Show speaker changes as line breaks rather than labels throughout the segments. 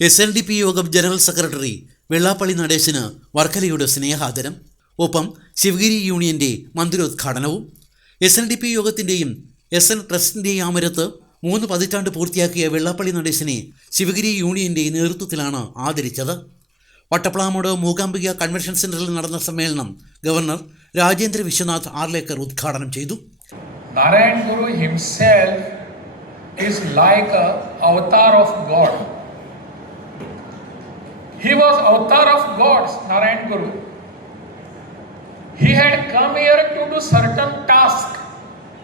S L D P യോഗം general secretary Vellappally നടേശന് വർക്കലയുടെ സ്നേഹാദരം. ഒപ്പം ശിവഗിരി യൂണിയന്റെ മന്ദിരോദ്ഘാടനവും എസ് എൽ ഡി പി യോഗത്തിന്റെയും എസ് എൻ ട്രസ്റ്റിന്റെയും ആമരത്ത് മൂന്ന് പതിറ്റാണ്ട് പൂർത്തിയാക്കിയ വെള്ളാപ്പള്ളി നടേശനെ ശിവഗിരി യൂണിയന്റെ നേതൃത്വത്തിലാണ് ആദരിച്ചത്. വട്ടപ്പളാമോട് മൂകാംബിക കൺവെൻഷൻ സെന്ററിൽ നടന്ന സമ്മേളനം ഗവർണർ രാജേന്ദ്ര വിശ്വനാഥ് ആർലേക്കർ ഉദ്ഘാടനം ചെയ്തു.
Narayan Guru himself is like a avatar of God. He was avatar of God, Narayan Guru. He had come here to do certain task,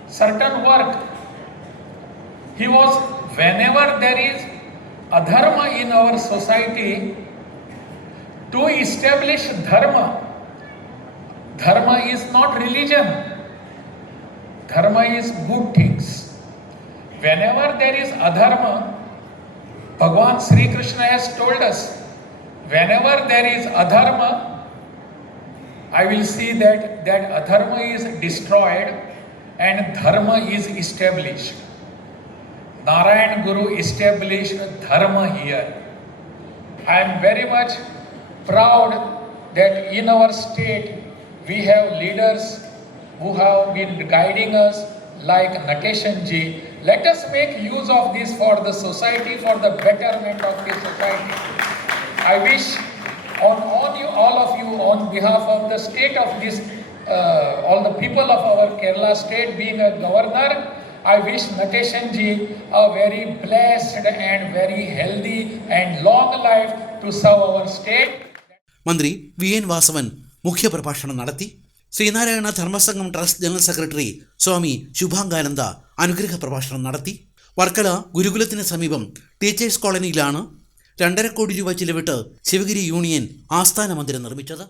certain work. He was, whenever there is adharma in our society, to establish dharma. Dharma is not religion. Dharma is good things. Whenever there is adharma, Bhagwan Sri Krishna has told us, whenever there is adharma, I will see that that adharma is destroyed and dharma is established. Narayan Guru established dharma here. I am very much proud that in our state we have leaders who have been guiding us like Nakeshan ji. Let us make use of this for the society, for the betterment of the society. I wish on, on you, all of you, on behalf of the state of this, uh, all the people of our Kerala state being a governor, I wish Nakeshan ji a very blessed and very healthy and long life to serve our state.
മന്ത്രി V N Vasavan മുഖ്യപ്രഭാഷണം നടത്തി Sreenarayana Dharma Sangham trust general secretary Swami Subhangananda അനുഗ്രഹ പ്രഭാഷണം നടത്തി വർക്കല ഗുരുകുലത്തിന് സമീപം teachers കോളനിയിലാണ് രണ്ടര കോടി രൂപ ചിലവിട്ട് ശിവഗിരി യൂണിയൻ ആസ്ഥാന മന്ദിരം നിർമ്മിച്ചത്?